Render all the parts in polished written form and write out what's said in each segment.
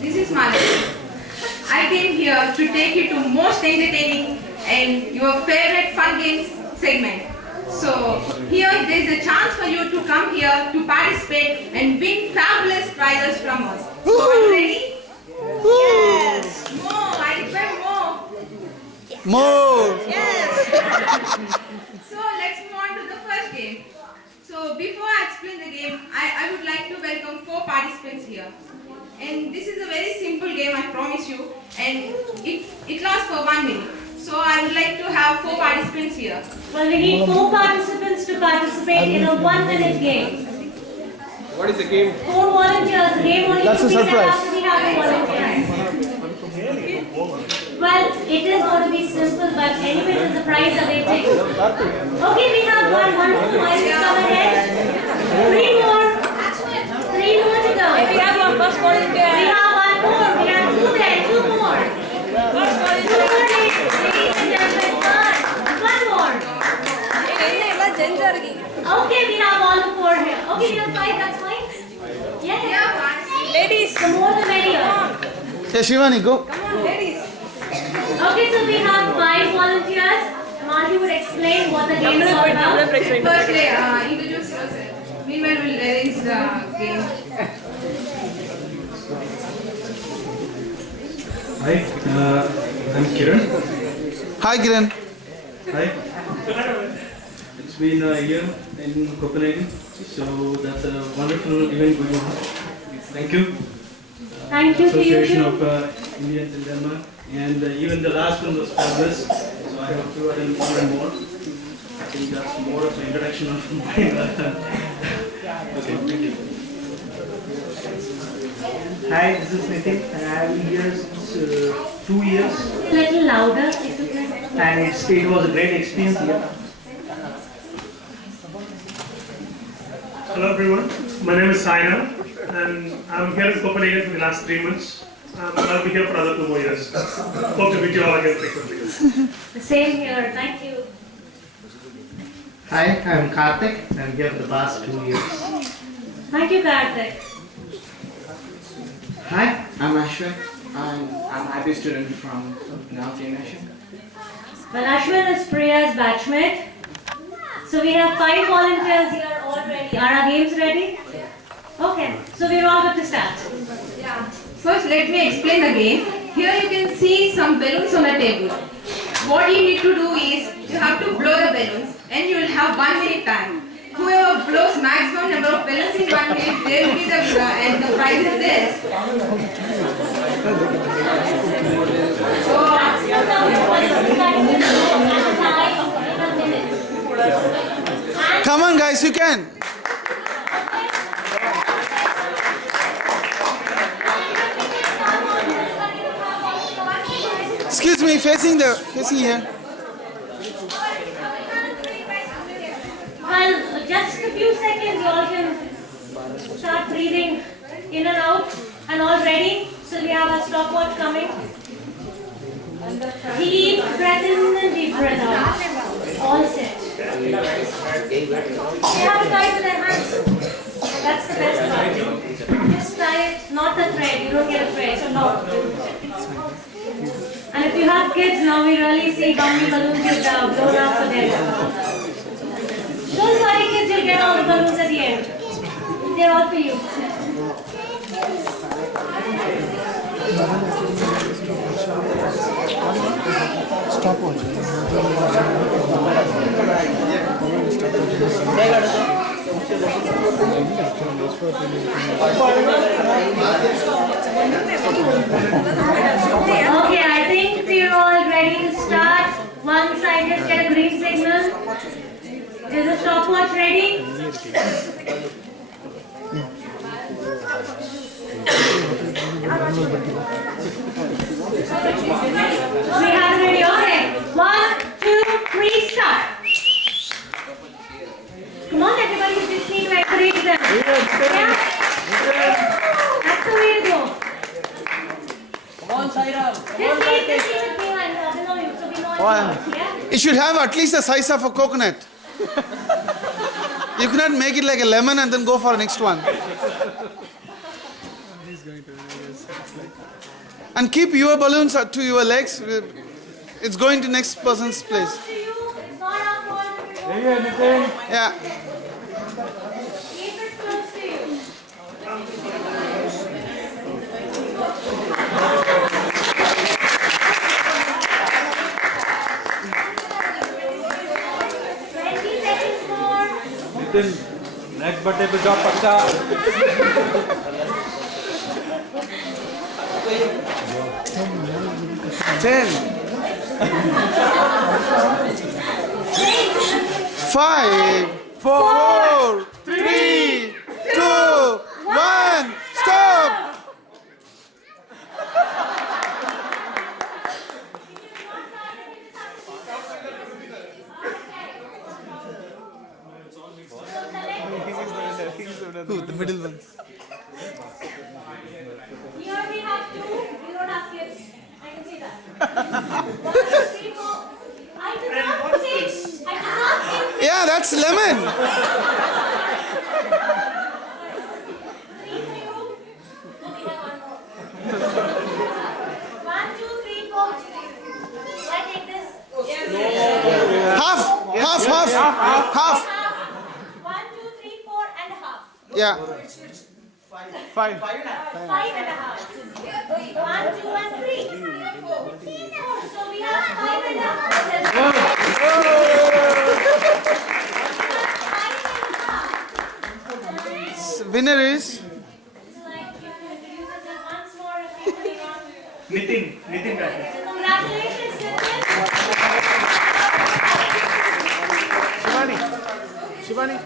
This is Malini. I came here to take you to most entertaining and your favorite fun games segment. So here there is a chance for you to come here to participate and win fabulous prizes from us. So are you ready? Yes. More. I require more. More! Yes. So let's move on to the first game. So before I explain the game, I would like to welcome 4 participants here. And this is a very simple game, I promise you. And it lasts for 1 minute. So I would like to have 4 participants here. Well, we need 4 participants to participate in a 1-minute game. What is the game? 4 volunteers. The game only That's to a be set surprise. after we have the volunteers. Well, it is going to be simple, but anyways, there's a prize awaiting. Okay, we have one wonderful prize come ahead. 3 more. 3 more to go. We have our first volunteer. We have 1 more. We have 2 there. 2 more. First 2 volunteer. more, ladies and gentlemen. 1 more. Okay, we have all the 4 here. Okay, we have 5. That's fine. Yeah. Ladies, The more the merrier. Hey Shivani, go. ladies. Okay, so we have 5 volunteers. Marty would explain what the game is all about. Firstly, introduce yourself. Meanwhile, we'll arrange the game. Hi, I'm Kiran. Hi Kiran. Hi. It's been a year in Copenhagen, so that's a wonderful event going on. Thank you. Thank you to you Association too. of Indians in Denmark, and even the last one was fabulous. So I hope to attend more and more. I think that's more of an introduction of mine. Okay, thank you. Hi, this is Nitin, and I have been here since 2 years, A little louder, if you can. and it was a great experience here. Hello everyone, my name is Saina and I'm here in Copenhagen for the last 3 months. I'll be here for another 2 more years. Hope to meet you all again frequently. The same here. Thank you. Hi, I'm Karthik, and I'm here for the past 2 years. Thank you, Karthik. Hi, I'm Ashwin. I'm IB student from North Nation. Well, Ashwin is Priya's batchmate. So we have 5 volunteers here already. Are our games ready? Okay, so we're all good to start. First, let me explain the game. Here you can see some balloons on the table. What you need to do is, you have to blow the balloons and you will have 1 minute time. Whoever blows maximum number of balloons in 1 minute, they will be the winner and the prize is theirs. So, Come on guys, you can. Excuse me, facing here. Well, just a few seconds, you all can start breathing in and out. And all ready? So we have a stopwatch coming. Deep breath in and deep breath out. All set. They have it tied with their hands. That's the best part. Just tie it, not the thread. You don't get a thread, so no. And if you have kids, now we really see how many balloons you've blown out for them. Don't worry, kids, you'll get all the balloons at the end. They're all for you. Okay, I think we're all ready to start. Once I just get a green signal. Is the stopwatch ready? We have it ready. Okay. 1, 2, 3, start. Come on, everybody, you just need to encourage them. Yeah? That's the way to go. Come on, Sairam. Just leave it behind below you, so we know it's Wow. yours, yeah? It should have at least the size of a coconut. You cannot make it like a lemon and then go for the next one. And keep your balloons to your legs. It's going to next person's place. Close to you. It's not our fault if it won't. Yeah. Keep it close to you. 20 seconds more. Next birthday पे job पक्का 10, 5, 4, 3, 2, 1. Stop. Who? The middle one. Here we have two. We don't have kids. I can see that. 1, 2, 3, 4. I did not think. Yeah, that's lemon. 3 for you. Oh, we have one more. 1, 2, 3, 4. Do I take this? Half. 1, 2, 3, 4 and a half. Yeah. 5. 5 and a half. 1, 2, and 3. 4. So we have 5 and a half. Winner is Like you can introduce yourself once more if anybody wants. Knitting practice. So congratulations, Nitin. Shivani.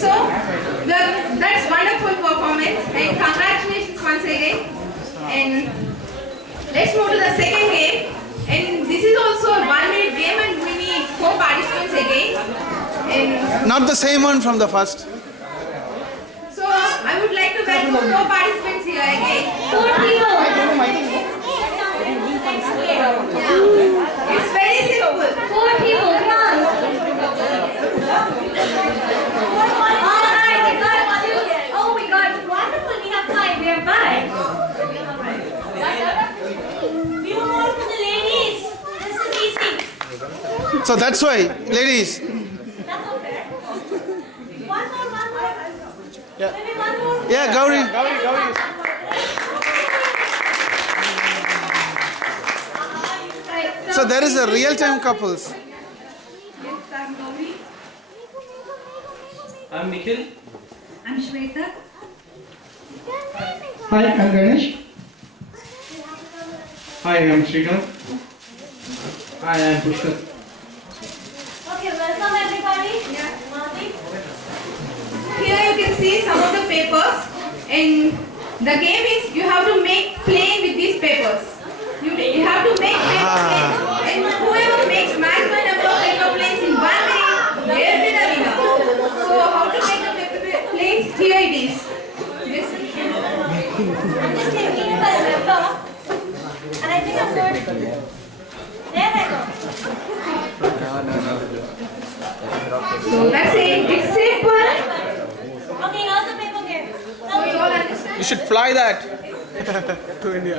So, that's wonderful performance and congratulations once again. And let's move to the second game. And this is also a 1-minute game and we need 4 participants again. And Not the same one from the first. so I would like to welcome 4 participants here again. 4 people. It's very simple. 4 people, come on. All right, we got 2. Oh, we got wonderful. We have 5. We have 5. Few more for the ladies. This is easy. So that's why, ladies. That's not fair. One more. Yeah. Maybe one more. Yeah, Gauri. Right, So there is a real-time couples. Yes, I'm Gauri. I'm Nikhil I'm Shweta. Hi, I'm Ganesh. Hi, I'm Srikanth. Hi, I'm Pushkar. Okay, welcome everybody. Madhi. Here you can see some of the papers and the game is you have to make plane with these papers. You have to make paper planes and whoever makes maximum number of paper planes in 1 minute, they will be the winner. So how to make the paper planes? Here it is. This I'm just taking if I remember. And I think I'm good. There I go. So that's it. It's simple. Okay, here's the paper game. So you all understand? You should fly that to India.